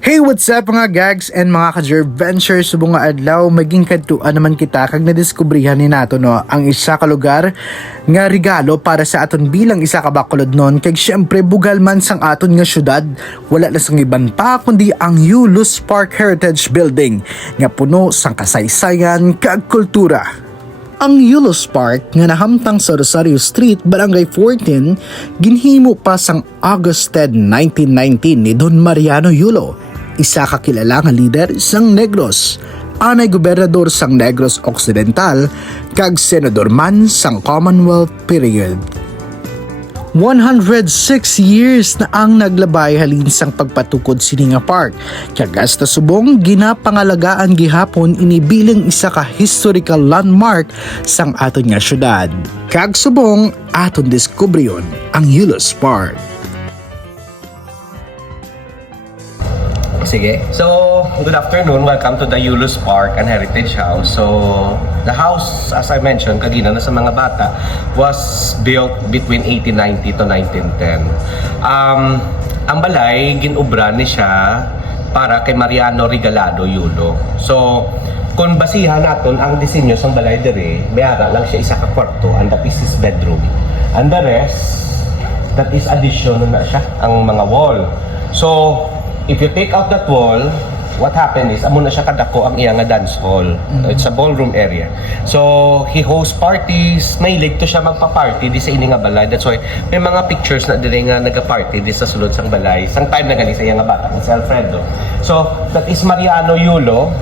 Hey, what's up mga gags and mga ka-Jerventure subong nga adlaw maging kadtuan naman kita kag nadiskubrihan ni nato no ang isa ka lugar nga regalo para sa aton bilang isa ka bakulod nun kag syempre bugal man sang aton nga syudad wala na sang iban pa kundi ang Ulus Park Heritage Building nga puno sang kasaysayan kag kultura. Ang Ulus Park nga nahamtang sa Rosario Street, Barangay 14, ginhimo pa sang August 10, 1919 ni Don Mariano Yulo, isa ka kilala nga lider sang Negros, anay gobernador sang Negros Occidental, kag senador man sang Commonwealth period. 106 years na ang naglabay halin sang pagpatukod sini nga park. Kag hasta subong ginapangalagaan gihapon inibilang isa ka historical landmark sang aton nga syudad. Kag subong aton diskubriyon ang Ulus Park. Sige. So, good afternoon. Welcome to the Ulus Park and Heritage House. So, the house, as I mentioned, kagina na sa mga bata, was built between 1890 to 1910. Ang balay, ginubra ni siya para kay Mariano Regalado Yulo. So, kung basihan natin ang disenyo sa balay dire, mayara lang siya isa ka kwarto and that is his bedroom. And the rest, that is addition na siya, ang mga wall. So, if you take out that wall, what happened is, amo na siya kadako ang iyang dance hall. It's a ballroom area. So, he hosts parties, mahilig to siya magpa-party di sa ini nga balay. That's why, may mga pictures na dire nga nag-party di sa sulod sang balay. Sang time na gali sa iyang bata, si Alfredo. So, that is Mariano Yulo.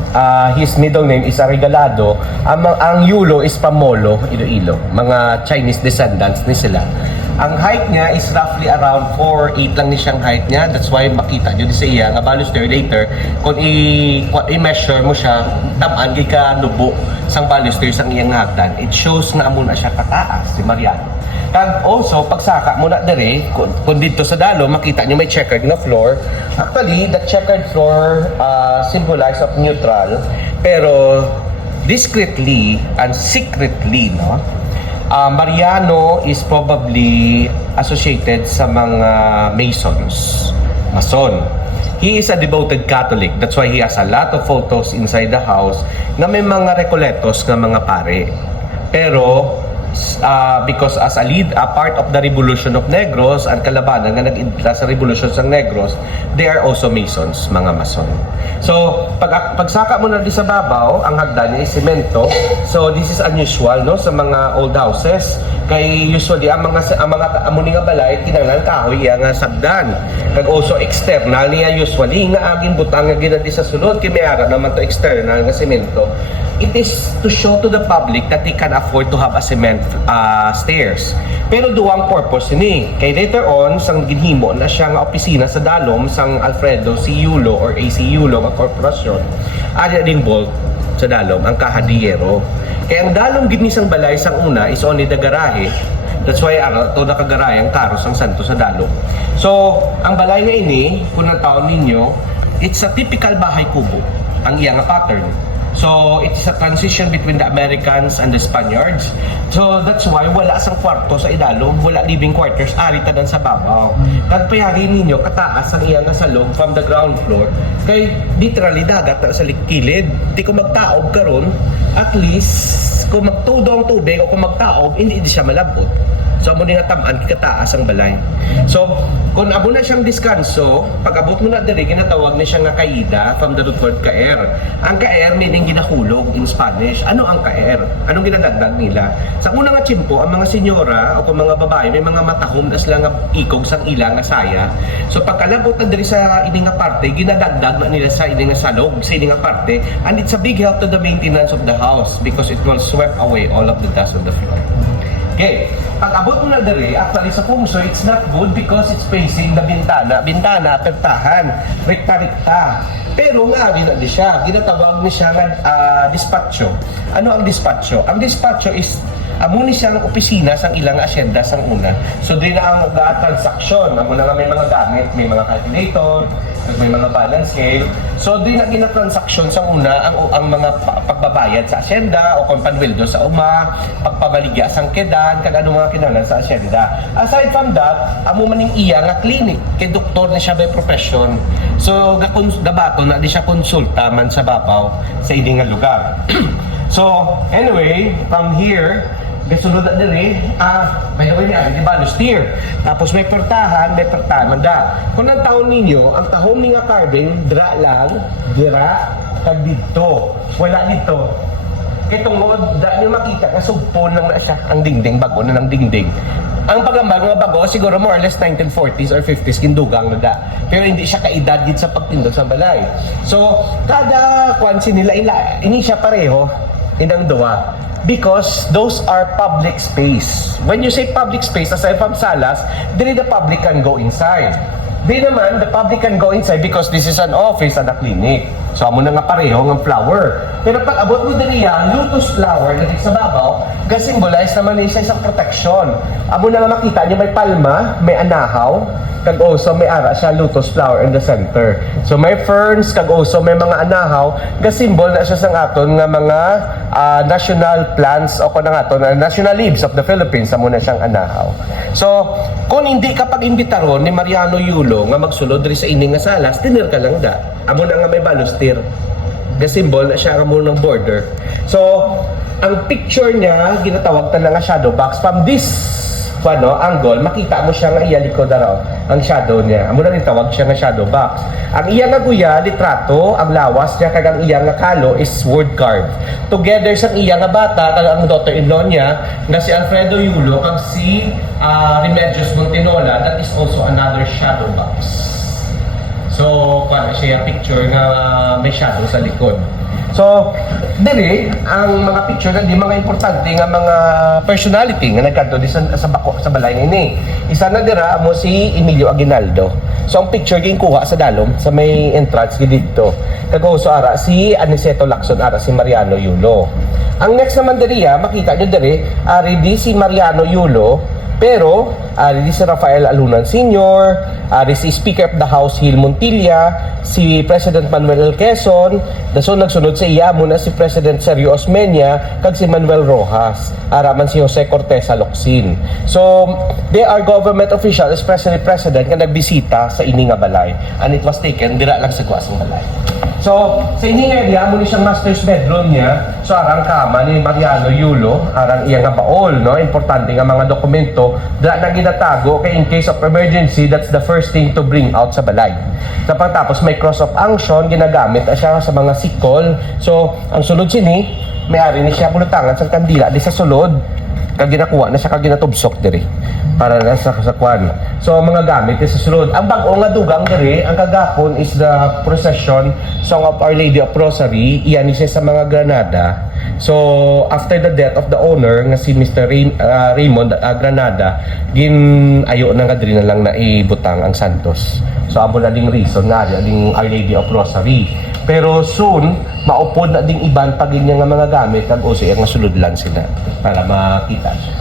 His middle name is Regalado. Ang Yulo is Pamolo, Iloilo. Mga Chinese descendants ni sila. Ang height niya is roughly around 4'8" lang ni siyang height niya. That's why makita nyo di sa iya nga baluster later kung i-measure mo siya tamaan kay ka nubo sang baluster sang iyang hagdan, it shows na amo na siya kataas si Mariano. Kag also pagsaka mo na dire kung dito sa dalo makita nyo may checkered na floor. Actually the checkered floor symbolize of neutral, pero discreetly and secretly Mariano is probably associated sa mga Masons. Mason. He is a devoted Catholic. That's why he has a lot of photos inside the house na may mga Recoletos na mga pare. Pero because as a part of the Revolution of Negros and kalabanan nga nag-intra sa Revolution ng Negros, they are also Masons, mga Mason. So, pagsaka mo na di sa babaw, ang hagdan niya is semento. So, this is unusual sa mga old houses. Kay usually ang mga amuni nga balay kinahanglan kahoy nga sabdan. Kag also external niya usually nga aging butang nga ginadi sa sulod kay mayara naman to external nga semento. It is to show to the public that they can afford to have a cement stairs. Pero duwang purpose ni. Kay later on, sang ginhimo na siya nga opisina sa dalom sang Alfredo C. Yulo or AC Yulo nga korporasyon. Ada din bolt sa dalom ang kahadiyero. Kaya ang dalom gini sang balay sang una is only the garahe. That's why to nakagarahe ang karos ang santo sa dalom. So, ang balay nga ini, kung ang taon ninyo, it's a typical bahay kubo ang iyang pattern. So, it is a transition between the Americans and the Spaniards. So, that's why wala sang kwarto sa idalom, wala living quarters, ari tanan sa babaw. Kag payari ninyo, kataas ang iyang salong from the ground floor, kay literally dagat na sa kilid. Di ko magtaob karon, at least, kung magtudo ang tubig o kung magtaob, hindi siya malabot. So, amo nga tamaan kataas ang balay. So, kung abo na siyang diskanso, pag abot mo na diri, ginatawag na siya nga kaida from the root word kaer. Ang kaer meaning ginahulog in Spanish. Ano ang kaer? Anong ginadagdag nila? Sa una nga tiyempo, ang mga senyora o kung mga babae, may mga matahom na sila nga ikog sang ilang nga saya. So, pagkalabot na diri sa ini nga parte, ginadagdag na nila sa ini nga salog, sa ini nga parte. And it's a big help to the maintenance of the house because it will sweep away all of the dust on the floor. Okay, pag abot mo na dere, actually sa Pumso, it's not good because it's facing the bintana. Bintana, pertahan, rekta-rekta. Pero nga, di siya. Ginatawag ni siya nga dispatcho. Ano ang dispatcho? Ang dispatcho is amo ni siya ng opisina sang ilang asyenda sang una. So, di na ang transaksyon. Amo na nga may mga gamit, may mga calculator, may mga balance scale. So di na gina-transaction sa una ang mga pagbabayad sa asyenda o kung panwildo sa uma, pagpabaligya sa kedan, kag ano mga kinahanglan sa asyenda. Aside from that, amo maning iya nga clinic kay doktor ni siya by profession. So gabato na di siya konsulta man sa Bapaw sa ini nga lugar. So anyway, from here gasunod na diri, by the way niya, di ba, steer. Tapos may pertahan manda. Kung ang taon ninyo, ang tahong ni nga carving, dra lang, kag dito. Wala dito. Itong da nyo makita, kasugpon lang na siya, ang dingding, bago na ng dingding. Ang pagambag mga bago, siguro more or less 1940s or 50s, kindugang na da. Pero hindi siya kaedad gid sa pagtindog sa balay. So, kada kwansi nila, ini siya pareho, inang duwa. Because those are public space. When you say public space, aside from salas, then the public can go inside. Di naman, the public can go inside because this is an office and a clinic. So, amo na nga pareho ng flower. Pero pag abot mo din niya, lotus flower na sa babaw, ga-symbolize naman niya isang protection. Amo na nga makita niyo may palma, may anahaw, kag also may ara siya lotus flower in the center. So may ferns, kag also may mga anahaw, ga-symbol na siya sa aton nga mga national plants o kung aton national leaves of the Philippines, amo na siyang anahaw. So, kung hindi ka pag-imbitaron ni Mariano Yulo nga magsulod diri sa ining nga salas, dinner ka lang da. Amo na nga may balustir. Ga-symbol na siya amo ng border. So, ang picture niya ginatawag ta na nga shadow box from this angle, makita mo siya nga iya likod raw ang shadow niya. Amo na rin tawag siya nga shadow box. Ang iya nga guya, litrato, ang lawas niya kag ang iya nga kalo is word carved. Together sa iya nga bata kag ang daughter-in-law niya nga si Alfredo Yulo kag si Remedios Montinola, that is also another shadow box. So, paano siya picture nga may shadow sa likod. So, dili ang mga picture na di mga importante nga mga personality nga nagkanto di sa balay ini. Isa na dira mo si Emilio Aguinaldo. So ang picture ging kuha sa dalom sa may entrance dito. Kag-uso ara si Aniceto Lacson, ara si Mariano Yulo. Ang next naman diriya makita nyo diri ari di si Mariano Yulo, pero ari si Rafael Alunan Sr., ari si Speaker of the House Gil Montilla, si President Manuel L. Quezon, nagsunod sa iya muna si President Sergio Osmeña, kag si Manuel Rojas, araman si Jose Cortez Alocsin. So, they are government officials, especially President, nga nagbisita sa ini nga balay. And it was taken, dira lang sa kuwasang balay. So, sa ining area, muna siyang master's bedroom niya. So, arang kama ni Mariano Yulo, arang iya nga baol, no? Importante nga mga dokumento, dira na ginatago, kay in case of emergency, that's the first thing to bring out sa balay. Sa pagtapos, may cross of unction, ginagamit siya sa mga sikol. So, ang sulod sini, may-ari ni siya bulutangan sa kandila, di sa sulod, kag ginakuha na siya kag ginatubsok diri para na sa kwan. So mga gamit is sa sulod. Ang bag-o nga dugang diri, ang kagapon is the procession Song of Our Lady of Rosary, iyan ni siya sa mga Granada. So after the death of the owner nga si Mr. Raymond Granada, ayo na nga diri na lang na ibutang ang Santos. So amo na ding reason nga ding Our Lady of Rosary. Pero soon, maupod na ding iban pag nga mga gamit kag uso nga suludlan sila para makita siya.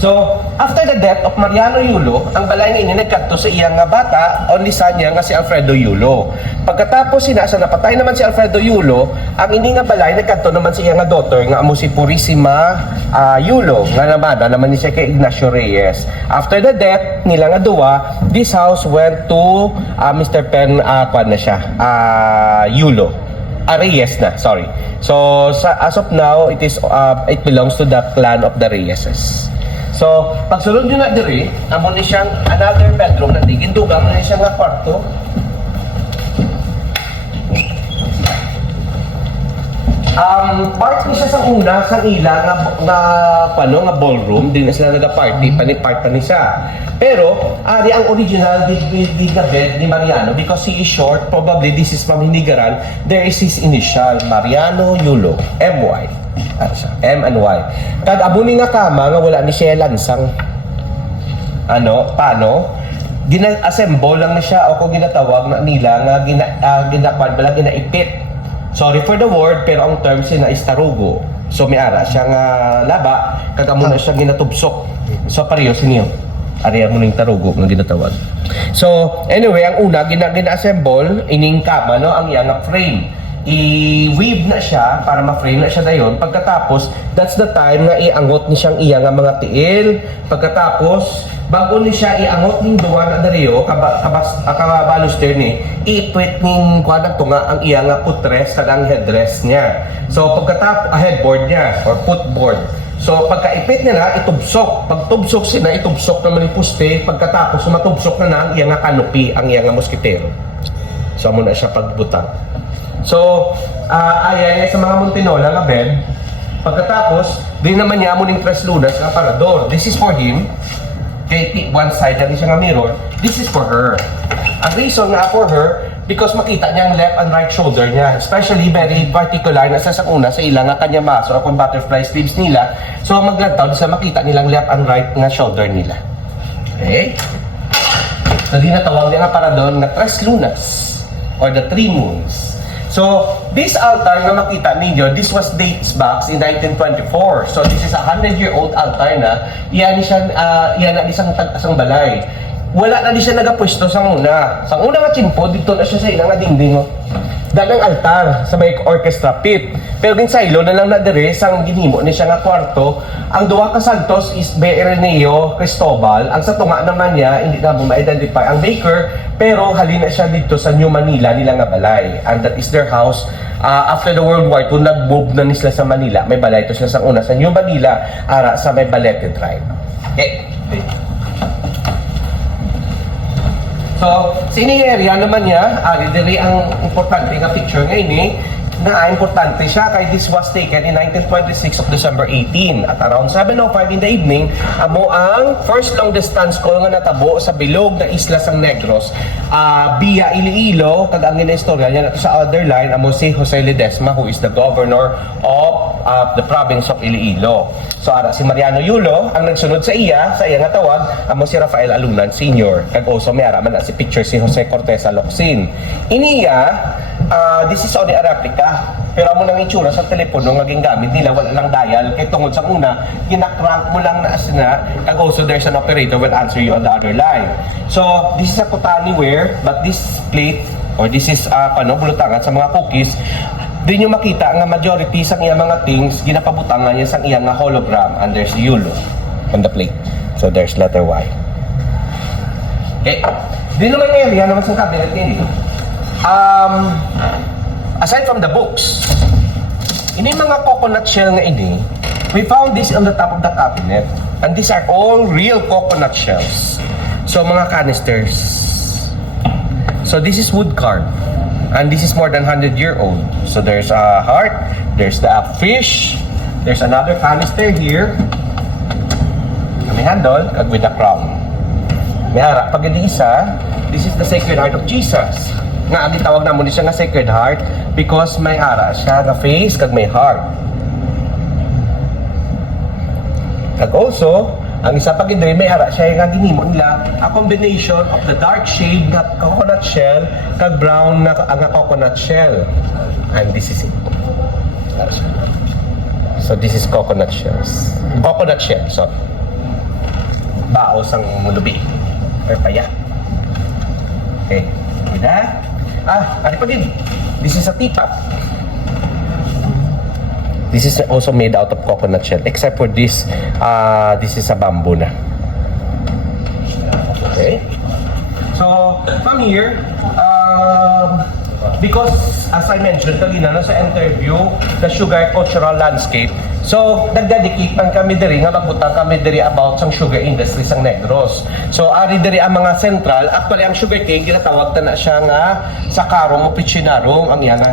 So, after the death of Mariano Yulo, ang balay nga ini nagkadto sa iyang nga bata, only son niya nga si Alfredo Yulo. Pagkatapos sa napatay naman si Alfredo Yulo, ang ini nga balay nagkadto naman sa iyang nga daughter nga amo si Purisima Yulo, nga naman ni siya kay Ignacio Reyes. After the death nila nga duwa, this house went to Mr. Pen Yulo. Reyes na, sorry. So, as of now, it belongs to the clan of the Reyeses. So, pagsulod nyo na diri, amo ni siyang another bedroom na digin dugang na siyang nga kwarto. Part ni siya sa una, sa ila nga ballroom, din na sila nag-party, part pa ni siya. Pero, ari ang original di nga bed ni Mariano, because he is short, probably this is from Hinigaran, there is his initial, Mariano Yulo, M.Y. M and Y. Kag abuni nga kama nga wala ni siya lansang gina-assemble lang ni siya o kung ginatawag na nila nga ginaipit. Sorry for the word, pero ang term sina is tarugo. So may ara siya nga laba kag amo na siya ginatubsok. So pareho siniyo. area mo ning tarugo nga ginatawag. So anyway, ang una gina-assemble ining kama no ang iyang frame. I-weave na siya para ma-frame na siya dayon. Pagkatapos, that's the time nga iangot ni siyang iya nga mga tiil. Pagkatapos, bago ni siya iangot ning duwa na dariyo, kabaluster ni, iipit ning kuha tunga ang iya nga putres kag ang headrest niya. So pagkatapos, headboard niya or footboard. So pagkaipit nila, itubsok. Pag tubsok sila, itubsok naman yung puste. Pagkatapos, matubsok na ang iya nga canopy, ang iya nga moskitero. So muna siya pagbutang. So, ayan sa mga Montinola nga bed. Pagkatapos, din naman niya muning tres lunas nga parador. This is for him. Okay, one side lang siya nga mirror. This is for her. Ang reason nga for her, because makita niya ang left and right shoulder niya. Especially very particular na sa una sa ilang nga kanya maso o kung butterfly sleeves nila. So, maglantaw sa makita nilang left and right nga shoulder nila. Okay? So, di natawag niya nga parador na tres lunas or the three moons. So, this altar na makita ninyo, this was dates back in 1924. So, this is a 100-year-old altar na iyan na isang balay. Wala na di siya nagapwesto sa una. Sa una nga chimpo, dito na siya sa ilang nga dingding. Dalang altar sa may orchestra pit. Pero ginsaylo na lang na dire sang ginhimo ni siya nga kwarto. Ang duwa ka santos is Ireneo Cristobal. Ang sa tunga naman niya, hindi na mo ma-identify ang baker, pero halina siya dito sa New Manila nila nga balay. And that is their house. After the World War II, nag-move na sila sa Manila. May balay ito sila sa una sa New Manila, ara sa may Balete tribe. Okay. So, sa ining area naman niya, diri ang importante nga picture ngayon na importante siya kay this was taken in 1926 of December 18 at around 7:05 in the evening amo ang first long distance call nga natabo sa bilog na isla sang Negros via Iloilo kag ang istorya niya nato sa other line amo si Jose Ledesma who is the governor of the province of Iloilo. So ara si Mariano Yulo ang nagsunod sa iya nga tawag amo si Rafael Alunan Sr. kag also may ara man si picture si Jose Cortez Alocsin. Iniya this is only a replica pero amo nang itsura sa telepono nga gingamit nila wala lang dial kay tungod sa una kinakrank mo lang na asna kag also there's an operator will answer you on the other line. So this is a Kotani ware but this plate or this is bulutangan sa mga cookies. Di nyo makita nga majority sa iya mga things ginapabutangan niya sa iya nga hologram and there's Yulo on the plate. So there's letter Y. Okay. Di naman area naman sa cabinet niya. Aside from the books, ini mga coconut shell nga ini, we found this on the top of the cabinet. And these are all real coconut shells. So mga canisters. So this is wood carved. And this is more than 100-year-old. So there's a heart, there's the fish, there's another canister here. May handle, kag with a crown. May harap, pag isa, this is the Sacred Heart of Jesus. Nga, ang tawag na mo siya nga Sacred Heart because may ara siya, nga face, kag may heart. Kag also, ang isa pag hindi, may ara siya nga ginimo nila a combination of the dark shade na coconut shell kag brown na nga coconut shell. And this is it. So this is coconut shells. Coconut shell, sorry. Baos ang mulubi. Or paya. Okay. Kita? Ano pa din? This is a teapot. This is also made out of coconut shell, except for this, this is a bamboo na. Okay. So, from here, because as I mentioned kanina no, sa interview, the Sugar Cultural Landscape, so nagdedicate man kami diri nga magbutang kami diri about sang sugar industry sang Negros. So ari diri ang mga central, actually ang sugarcane ginatawag ta na siya nga Saccharum officinarum ang iyang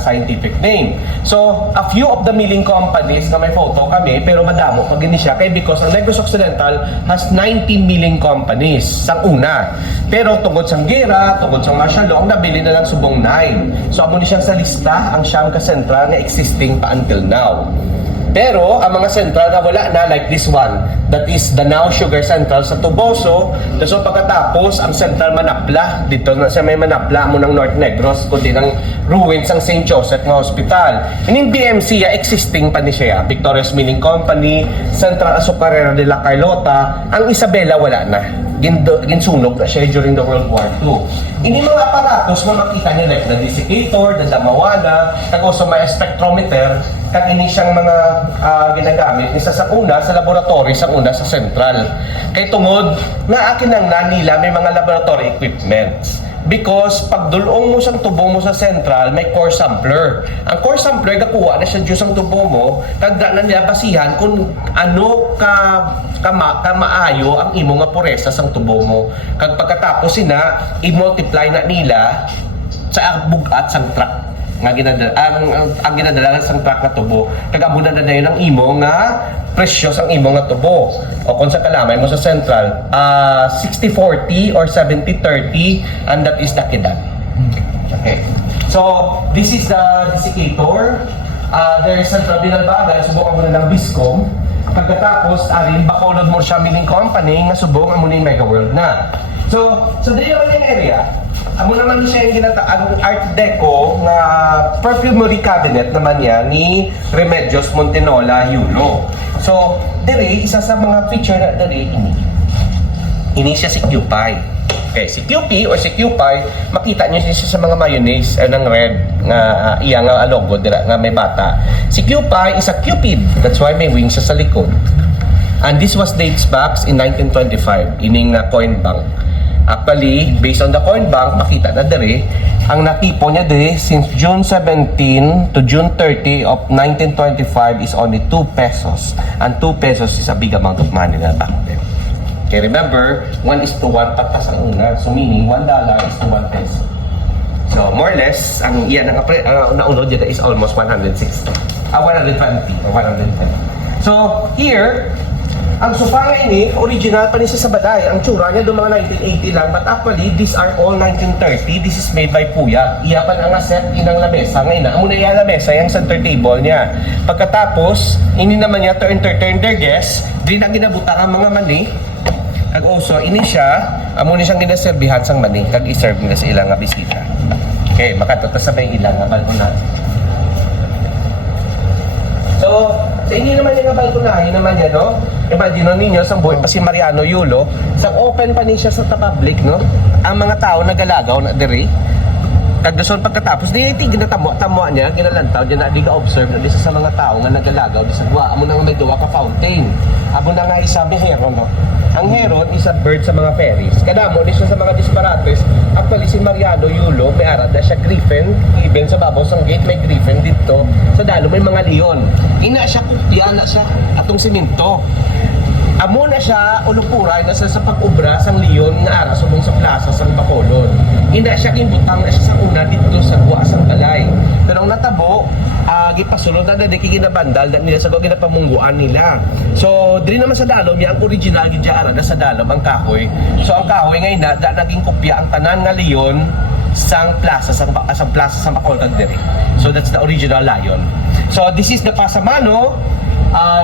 scientific name. So a few of the milling companies na may photo kami pero madamo pag ini siya kay because ang Negros Occidental has 19 milling companies sang una. Pero tungod sang gera, tungod sang martial law, ang nabili na lang subong 9. So amo ni siyang sa lista ang siyam ka central na existing pa until now. Pero ang mga central na wala na like this one, that is Danao Sugar Central sa Tuboso. So pagkatapos ang Central Manapla, dito na sa may Manapla mo ng North Negros, kundi ng ruins ng St. Joseph nga hospital. Ining BMC existing pa ni siya, Victoria's Milling Company, Central Azucarera de la Carlota. Ang Isabela wala na, ginsunog na siya during the World War II. Ini mga aparatos na makita niyo like the desiccator, the damawana, kag also may spectrometer, kag ini siyang mga ginagamit isa sa una sa laboratory sa una sa Central. Kay tungod nga akin ang nanila may mga laboratory equipments. Because pag dulong mo sa tubo mo sa Central, may core sampler. Ang core sampler, gakuha na siya dyan sa tubo mo, kagda na niya basihan kung ano maayo ang imo nga poresa sa tubo mo. Kag pagkatapos sina, i-multiply na nila sa bugat sang truck nga ang ginadala sa truck na tubo. Kag amo na yun ang imo nga presyo sang imo nga tubo. O kung sa kalamay mo sa Central, 60-40 or 70-30, and that is the kidan. Okay. So, this is the desiccator. There is Central Binalbaga, subukan mo na ng Biscom. Pagkatapos, arin, Bacolod mo siya Milling Company, nga subukan mo na yung Mega World na. So dito naman yung area, amo naman siya yung ang Art Deco na perfumery cabinet naman yan ni Remedios Montenola Yulo. So, dire, isa sa mga feature na dire, ini siya si Cupay. Okay, si QP or si Cupay, makita niyo siya sa mga mayonnaise ng red nga iya nga logo dira nga may bata. Si Cupay is a Cupid. That's why may wings siya sa likod. And this was dates back in 1925 ining coin bank. Actually, based on the coin bank, makita na dire ang natipo niya dire since June 17 to June 30 of 1925 is only 2 pesos. And 2 pesos is a big amount of money na back then. Okay, remember, 1:1 patas ang una. So meaning, $1 is to 1 peso. So more or less, ang iyan naunod dyan is almost 160. 120 or 110. So here, ang sofa nga ini, original pa ni sa Sabaday. Ang tsura niya doon mga 1980 lang. But actually, these are all 1930. This is made by Puya. Iya pa nga set inang lamesa. Ngayon na, amo na iya lamesa, yung center table niya. Pagkatapos, ini naman niya to entertain their guests. Di na ginabuta ang mga mani. Kag also, ini siya, amo ni siyang ginaserbihan sang mani. Kag iserve nila sa ilang nga bisita. Okay, makatata sa may ilang nga balkonan. So, sa ini naman yung balkonahin naman yan, no? Imagine ninyo, sa buhay pa si Mariano Yulo, sa open pa niya sa public, no? Ang mga tao nagalagaw na diri. Kagdason pagkatapos, di ginatamo niya, ginalantaw, di na observe na isa sa mga tao nga nagalagaw, di sa duwa, amo na nga may duwa ka fountain. Amo na nga isa may heron, no? Ang heron is a bird sa mga fairies. Kadamo, di siya sa mga disparates. Actually, si Mariano Yulo, may arad na siya griffin, even sa babaw sang gate, may griffin dito. Sa dalo, may mga leon. Ina siya, kukya na siya, atong simento. Amo na siya ulupuray na sa pag-ubra sang leon nga ara subong sa plaza sang Bacolod. Ina siya gimbutang na siya sa una dito sa Gua sang Balay. Pero ang natabo, gipasulod na dili ginabandal na nila sa ginapamungguan nila. So diri naman sa dalom ya ang original gidya ara na sa dalom ang kahoy. So ang kahoy ngayon na naging kopya ang tanan nga leon sang plaza sang plaza sa Bacolod diri. So that's the original lion. So this is the Pasamano.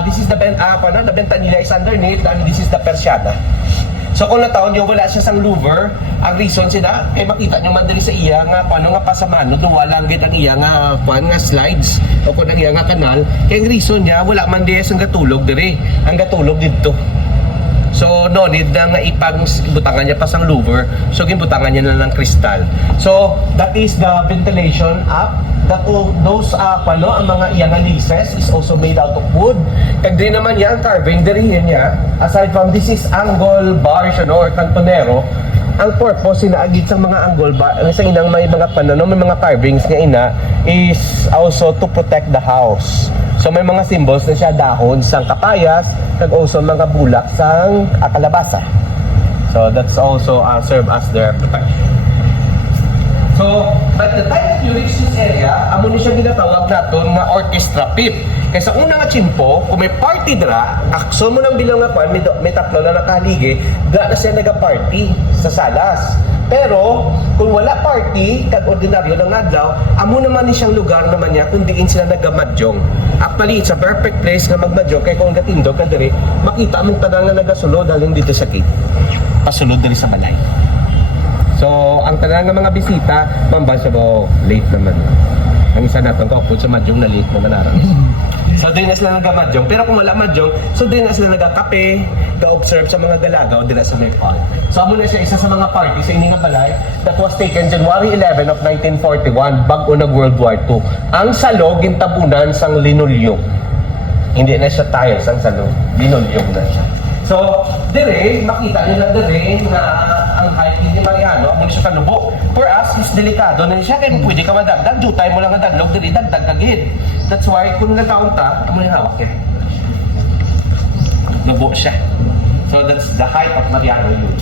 This is the benta nila is underneath, and this is the Persiana. So kung nataon nyo, wala siya sang louver, ang reason sila, kaya makita nyo man dali sa iya nga, paano nga pasamano, doon walang git ang iya nga, nga slides, o kung ang iya nga kanal, kaya ang reason niya, wala man diya sang gatulog diri, ang gatulog dito. So no need na nga butangan niya pa sang louver, so gibutangan niya na ng kristal. So that is the ventilation up. Those ang mga iyang leases is also made out of wood. Kag din naman yan carving diri niya. Aside from this is angle bars or cantonero. Ang purpose sinaagid sa mga angle bar, sa inang may mga may mga carvings nga ina is also to protect the house. So may mga symbols na siya dahon sang kapayas, kag also mga bulak sang kalabasa. So that's also serve as their protection. So, but the time that you reach this area, amo ni siya ginatawag naton nga orchestra pit. Kaya sa una nga chimpo, kung may party dra, akso mo nang bilang nga may tatlo na nakaligi, da na siya nag-party sa salas. Pero kung wala party kag ordinaryo ng adlaw, amo naman ni siyang lugar naman niya kung diin sila nagamadyong. Actually, it's a perfect place nga magmadyong kay kung gatindog ka diri, makita mo tanan nga nagasulod halin dito sa gate. Pasulod diri sa balay. So, ang tanan nga mga bisita, mambasa mo late naman. Ang isa natin ko sa madyong na late naman araw. So, doon na sila nagamadyong. Pero kung wala madyong, so doon na sila nagakape, ga-observe sa mga galagaw dila sa may park. So, amo na siya isa sa mga party sa ining balay that was taken January 11 of 1941, bago nag World War II. Ang salo, gintabunan sang linoleum. Hindi na siya tiles ang salo, linoleum na siya. So, dire, makita nyo na dire na ang height ni Mariano, amo siya kanubo. For us, is delikado na siya, kaya pwede ka madagdag, jutay mo lang ang dadlog, dire, dagdag kagid. That's why, kung nagkaon ta, amo yung hawak eh. Nubo siya. So, that's the height of Mariano yun.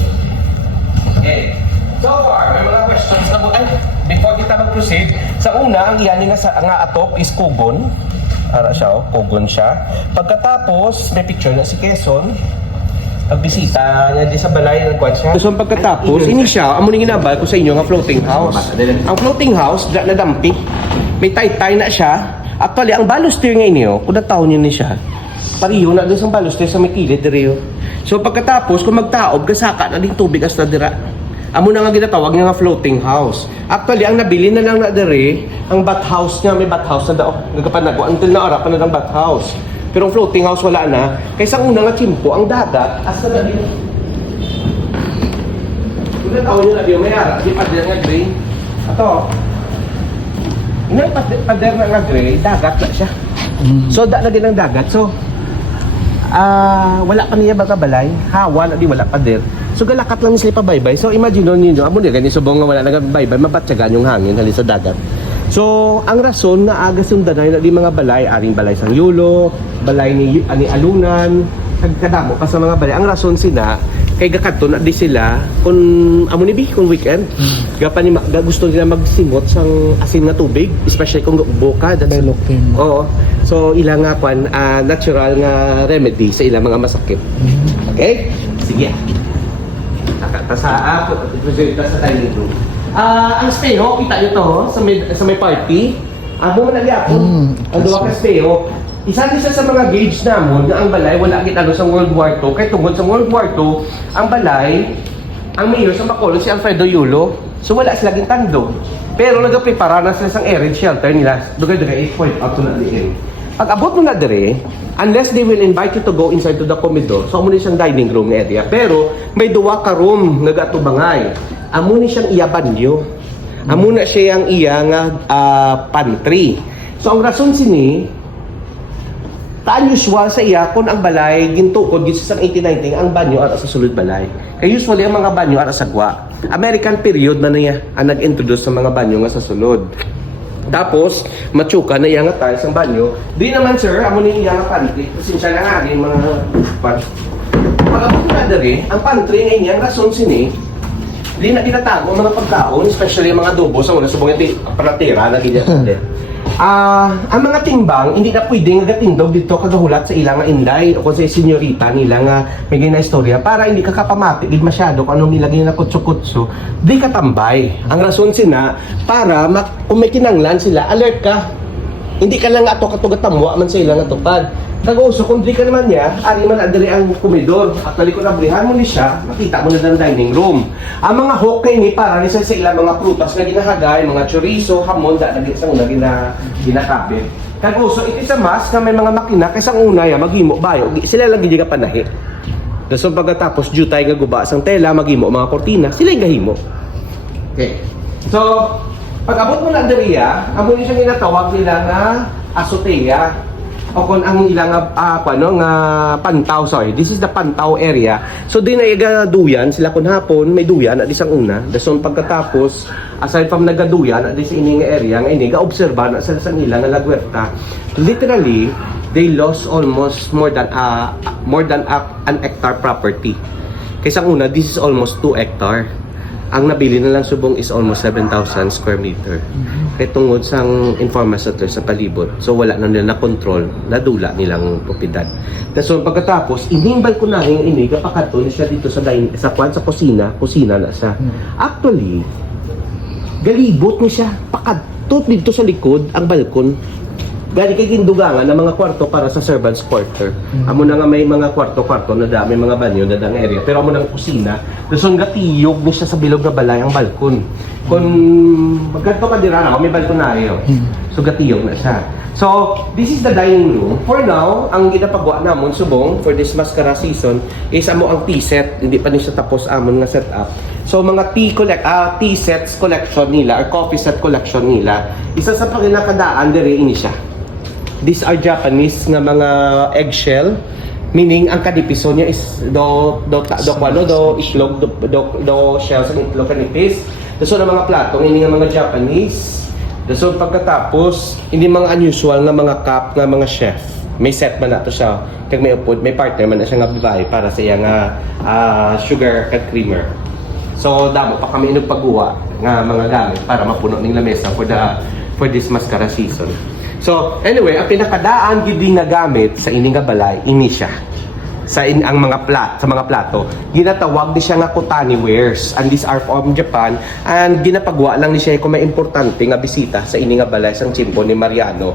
Okay. So far, may mga questions na ay, before kita mag-proceed, sa una, ang iyan nga atop is Kugon. Ara siya, Kugon siya. Pagkatapos, may picture na si Quezon. Pagbisita niya di sa balay, nagkuhan siya. So, pagkatapos, ini siya, amo nang ginabal ko sa inyo nga floating house. Ang floating house, nadampi. May tay-tay na siya. Actually, ang baluster nga inyo, kung nataon niyo ni siya, pariyo na doon sa baluster sa may kilid, diriyo. So, pagkatapos, kung magtaob, gasaka na din tubig as na dira. Amo na nga ginatawag nga floating house. Actually, ang nabili na lang na diri, ang bath house niya, may bath house na daw. Nagkapanagwa, until na arapan na ng bath house. Pero ang floating house wala na. Kaysa ang unang nga chimpo, ang dagat, asa na din. Kung natawag nyo na din, may ara, di pader nga gray. Ato, inang pader na nga gray, dagat na siya. So, na din ang dagat. So, wala pa niya baga balay, hawa na di wala pader. So, galakat lang sila pa-baybay. So, imagine ninyo, amo niya, ganyan subong nga wala nag-baybay, mabatsagan yung hangin, halin sa dagat. So, ang rason na aga sundanay na di mga balay, aring balay sang Yulo, balay ni Alunan, kadamo pa sa mga balay. Ang rason sila, kay gakato na di sila, kung amo ni bi, kung weekend, gusto nila magsimot sang asin na tubig, especially kung boka. Oo. So, ilang nga natural nga remedy sa ilang mga masakit. Okay? Sige. Sa dining room. Ang speho, kita nyo to, sa may party. Amo man nagyapon. Ang duwa ka speho. Isa sa mga gauge namon na ang balay wala kita sa World War II. Kaya tungkol sa World War II, ang balay, ang mayor sa Bacolod si Alfredo Yulo. So wala sila gintandog. Pero nagaprepara na sila sang arid shelter nila. Dugay-dugay 8 point up to na diin. Pag abot mo na dire, unless they will invite you to go inside to the comedor, so amo ni siyang dining room area. Pero may duwa ka room nagatubangay. Amo ni siyang iya banyo. Amo na siya ang iya nga pantry. So ang rason sini, unusual sa iya kung ang balay gintukod gid sa 1819 ang banyo at sa sulod balay. Kay usually ang mga banyo at sa gwa. American period na niya ang nag-introduce sa mga banyo nga sa sulod. Tapos, matsuka na iya nga tiles ang banyo. Di naman sir, amo ni iya nga pantry. Pasensya na nga din mga pan. Pag-abot na dari, ang pantry nga niya ang rason sini, di na tinatago ang mga pagkaon, especially ang mga adobo sa una subong yung paratira na ganyan. Ang mga timbang, hindi na pwedeng nagatindog dito kagahulat sa ilang inday o kung sa senyorita nila nga may gina istorya para hindi ka kapamati di masyado kung anong nilagay na kutso-kutso, di ka tambay. Ang rason sina para kung may kinanglan sila, alert ka. Hindi ka lang ato-katugatamwa man sa ilang atupad. Nag-uso, kung di ka naman niya, ari man adiri ang kumidor. At talikod abrihan mo ni siya, makita mo na ng dining room. Ang mga hokay ni para ni sa ilang mga prutas na ginahagay, mga chorizo, hamon, na ginakabit. Nag-uso, iti sa mas na may mga makina, kaysa ang una ya, maghimo, bayo, sila lang gini ka panahi. So pagkatapos, jutay nga guba sang tela, maghimo, mga kortina, sila yung gahimo. Okay. So, pag abot mo na diriya, amo ni siya ginatawag nila nga azotea. O kung ang ilang nga Pantaw, sorry. This is the Pantaw area. So din ay duyan sila kun hapon may duyan at isang una. Dason pagkatapos aside from nagaduyan at sa ining area nga ini ga-obserba na sa ilang nga lagwerta. Literally they lost almost more than an hectare property. Kaysa una this is almost 2 hectare. ang nabili na lang subong is almost 7,000 square meter. Kaya tungod sang informal settler sa palibot, so wala na nila na control, nadula nilang propiedad. So pagkatapos, inimbal ko na yung ini, kapakato na siya dito sa kusina na siya. Actually, galibot niya siya, pakatot dito sa likod, ang balkon. Gani kay gindugangan ng mga kwarto para sa servants quarter. Amo na nga may mga kwarto-kwarto na dami mga banyo na dang area. Pero amo nang kusina, dason gatiyog ni siya sa bilog na balay ang balkon. Kung magkanto ka dira na, may balkon na ayo. So gatiyog na siya. So, this is the dining room. For now, ang ginapagawa namon subong for this mascara season is amo ang tea set. Hindi pa ni siya tapos amon nga setup. So, mga tea sets collection nila or coffee set collection nila. Isa sa pinakadaan diri ini siya. These are Japanese nga mga eggshell, meaning ang kadipiso niya is do itlog do shells ang itlog kanipis. So na mga plato ini nga mga Japanese. So pagkatapos hindi mga unusual nga mga cup nga mga chef. May set man nato siya. Kag may upod, may partner man na siya nga babae para sa iya nga sugar and creamer. So damo pa kami pagguwa nga mga gamit para mapuno ning lamesa for this mascara season. So, anyway, ang pinakadaan gid nga gamit sa ini nga balay, ini siya. Sa mga plato, ginatawag ni siya nga kotani wares. And these are from Japan. And ginapagwa lang ni siya kung may importante nga bisita sa ini nga balay sang chimpo ni Mariano.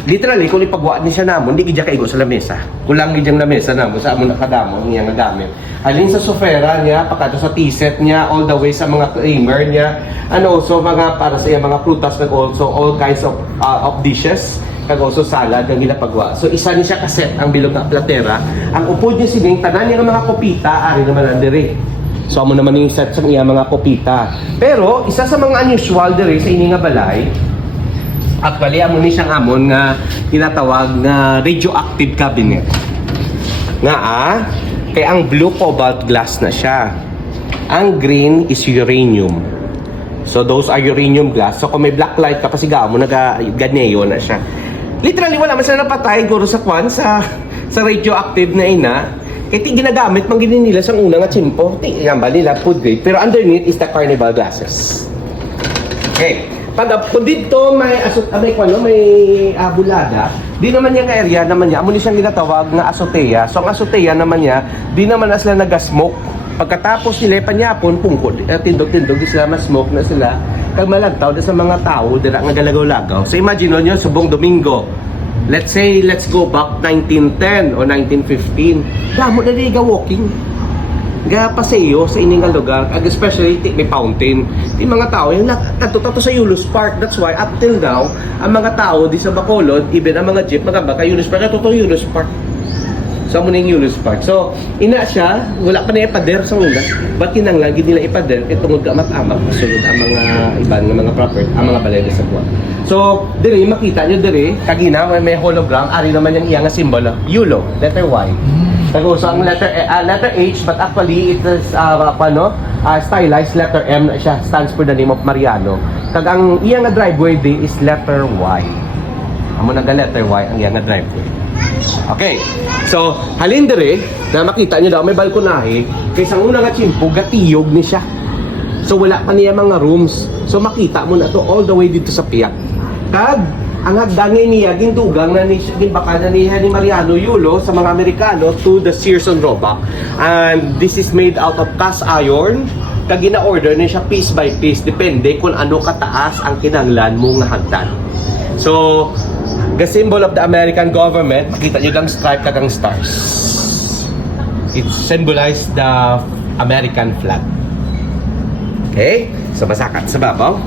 Literally, kung ipagwa ni siya namon, di gidya kaigo sa lamesa. Kulang gidyang lamesa namon sa amon nakadamo ang iyang gamit. Alin sa sofera niya, pakato sa tea set niya, all the way sa mga creamer niya, and also mga para sa iyang mga prutas, kag also all kinds of dishes, kag also salad ang ginapagwa. So isa ni siya kaset ang bilog na platera. Ang upod niya sining tanan niya mga kopita, ari naman andere. So amo naman yung set sa iyang mga kopita. Pero isa sa mga unusual dire sa ini nga balay, actually, amo ni siyang amon nga tinatawag na radioactive cabinet. Nga kay ang blue cobalt glass na siya. Ang green is uranium. So those are uranium glass. So kung may black light ka pasiga mo nagaganeo na siya. Literally wala man sila napatay guro sa sa radioactive na ina. Kaya ginagamit man ginin nila sa una nga chimpo. Tingnan ba nila food grade. Pero underneath is the carnival glasses. Okay. Kung dito may bulada, di naman yung area naman niya, amo ni siyang ginatawag nga azotea. So ang azotea naman niya, di naman na sila nag-smoke. Pagkatapos nila panyapon, pungkod, tindog-tindog, di sila ma-smoke na sila. Kag malagtaw sa mga tao, dira nga galagaw-lagaw. So imagine nyo, subong Domingo. Let's go back 1910 o 1915. Damo na liga walking. Ga paseo sa ining lugar, especially may fountain. Di mga tao yung tato sa Eulus Park. That's why up till now, ang mga tao di sa Bacolod, even ang mga jeep magamba kay Eulus Park, totoo Eulus Park. So mo ning Eulus Park. So ina siya, wala pa na ipader sa una. Ba't kinanglan gid nila ipader kay tungod ka matamak masulod ang mga iban nga mga property, ang mga balay sa buwan. So diri makita niyo diri kagina may hologram, ari naman yung iyang simbolo, Yulo, letter Y. So ang letter H, but actually it is stylized letter M na siya, stands for the name of Mariano. Kag ang iyang nga driveway di is letter Y. Amo naga letter Y ang iyang nga driveway. Okay. So halin diri na makita niyo daw may balkonahe kaysa ang una nga chimpo gatiyog ni siya. So wala pa niya mga rooms. So makita mo na to all the way dito sa piyak. Kag ang hagdangay niya gindugang na ginbaka na niya ni Mariano Yulo sa mga Amerikano to the Sears and Roebuck. And this is made out of cast iron. Kag gina-order niya siya piece by piece depende kung ano kataas ang kinahanglan mo nga hagdan. So the symbol of the American government, makita niyo lang stripe kag ang stars. It symbolizes the American flag. Okay? So masakat sa babaw.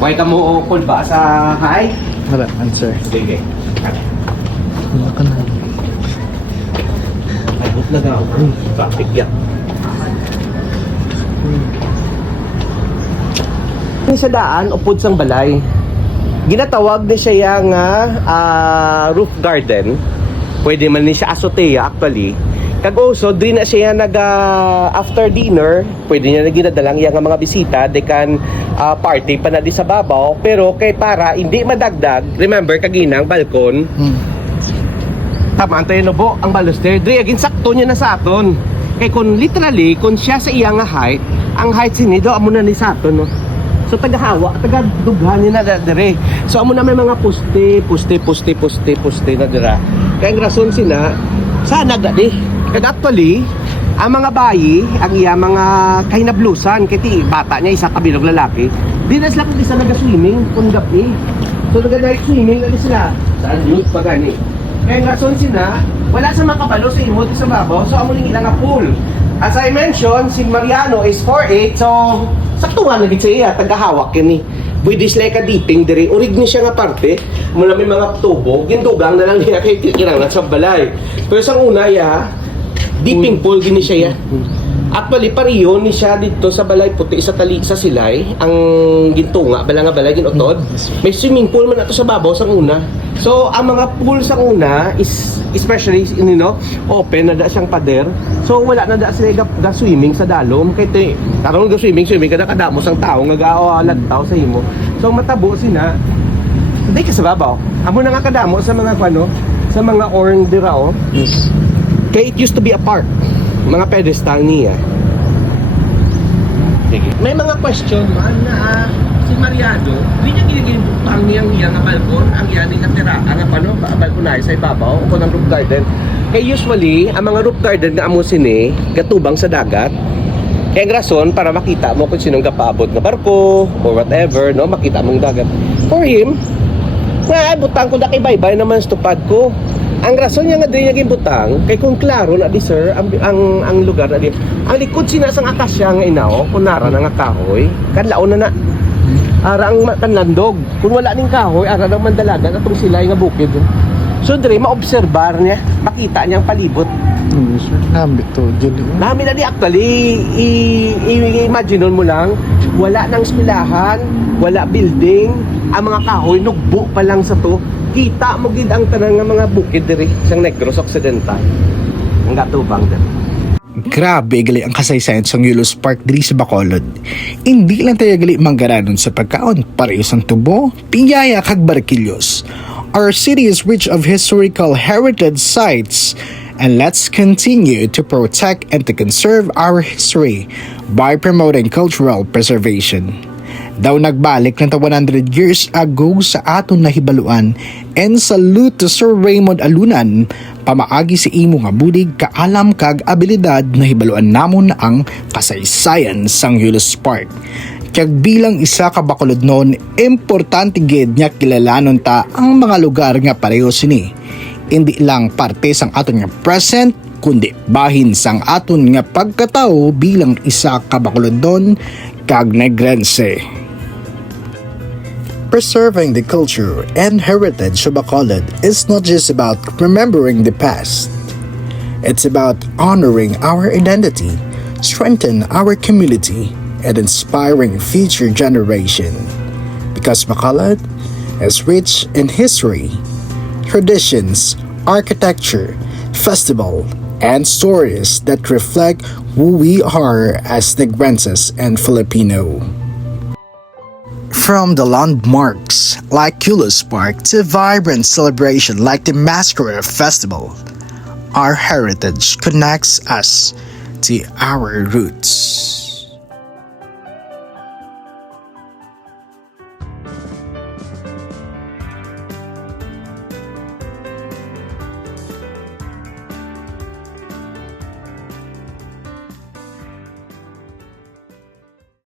Why ka mo ukol ba sa high? Wala, answer. Sige. Wala ka na. Abot na daw. Traffic yan. Sa daan, upod sang balay. Ginatawag ni siya nga roof garden. Pwede man ni siya azotea actually. Kag also, di na siya after dinner, pwede niya na ginadalang iya nga mga bisita, they can party pa na di sa babaw, pero kay para hindi madagdag, remember kaginang balkon, tama antayin no po ang baluster, di agin sakto niya na sa aton. Kay kung literally, kung siya sa iya nga height, ang height sinido, amo na ni Sato, no? So tagahawa, tagadughan niya na dire. So amo na may mga poste na dira. Kaya ang rason sina, sana gadi. And actually, ang mga bayi, ang iya mga kahinablusan, kiti bata niya, isa kabilog lalaki, di na sila kung isa naga-swimming, kung gabi. So naga-night swimming, na sila. Saan youth pa gani? Kaya ang rason sina, wala sa makabalo sa imod sa babaw, so amo ning ilang nga pool. As I mentioned, si Mariano is 4'8", so sakto nga nagit sa iya, tagahawak yun eh. Pwede sila ka-dipping diri, urig niya siya nga parte, mula may mga tubo, gindugang na lang niya kay kirang sa balay. Pero sa una ya, dipping pool din siya ya. Actually, pariyo ni siya dito sa balay puti sa tali sa silay, ang gintunga, bala nga balay ginutod. May swimming pool man ato sa babaw sa una. So, ang mga pool sa una is especially open na da siyang pader. So, wala na da sila ga swimming sa dalom kay te. Karon ga swimming kada kadamos ang tao nga gaawalag tao sa imo. So, matabo sina. Hindi ka sa babaw. Amo na nga kadamo sa mga sa mga orng dira oh. Kay it used to be a park. Mga pedestal niya. Sige. May mga question man na si Mariano, hindi niya giniging ang iya nga balkon, ang iya ni natira, ang balkon na sa ibabaw o ng roof garden. Kaya usually, ang mga roof garden nga amo sini, gatubang sa dagat. Kaya ang rason para makita mo kung sinong kapabot na barko or whatever, no, makita mong dagat. For him, butang ko na kay baybay naman stupad ko. Ang rason niya nga din naging butang, kay kung klaro na di sir, ang lugar na di. Ang likod sinasang akasya nga inaw, kunara na nga kahoy, kanlaon na na. Ara ang kanlandog. Kung wala ning kahoy, ara nang mandalagan atong silay nga bukid. So dire maobserbar niya, makita niya ang palibot. Sir, nambit to. Nami na di actually, i-imagine mo lang, wala nang eskwelahan, wala building, ang mga kahoy nugbo pa lang sa to. Kita mo gid ang tanan nga mga bukid diri sa Negros Occidental. Ang gatubang diri. Grabe gali ang kasaysayan sa Yulos Park diri sa Bacolod. Hindi lang tayo gali manggaranon sa pagkaon, parehas ang tubo, piyaya kag barkilyos. Our city is rich of historical heritage sites, and let's continue to protect and to conserve our history by promoting cultural preservation. Daw nagbalik ng 100 years ago sa aton nahibaluan, and salute to Sir Raymond Alunan, pamaagi si imo nga budig kaalam kag abilidad na hibaluan namon ang kasaysayan sang Yulos Park. Kag bilang isa ka Bacolod noon, importante gid nga kilalanon ta ang mga lugar nga pareho sini. Hindi lang parte sang aton nga present, kundi bahin sang aton nga pagkatao bilang isa ka Bacolod noon kag Negrense. Preserving the culture and heritage of Bacolod is not just about remembering the past. It's about honoring our identity, strengthening our community, and inspiring future generation. Because Bacolod is rich in history, traditions, architecture, festival, and stories that reflect who we are as Negrenses and Filipino. From the landmarks like Yulos Park to vibrant celebration like the Masquerade Festival, our heritage connects us to our roots.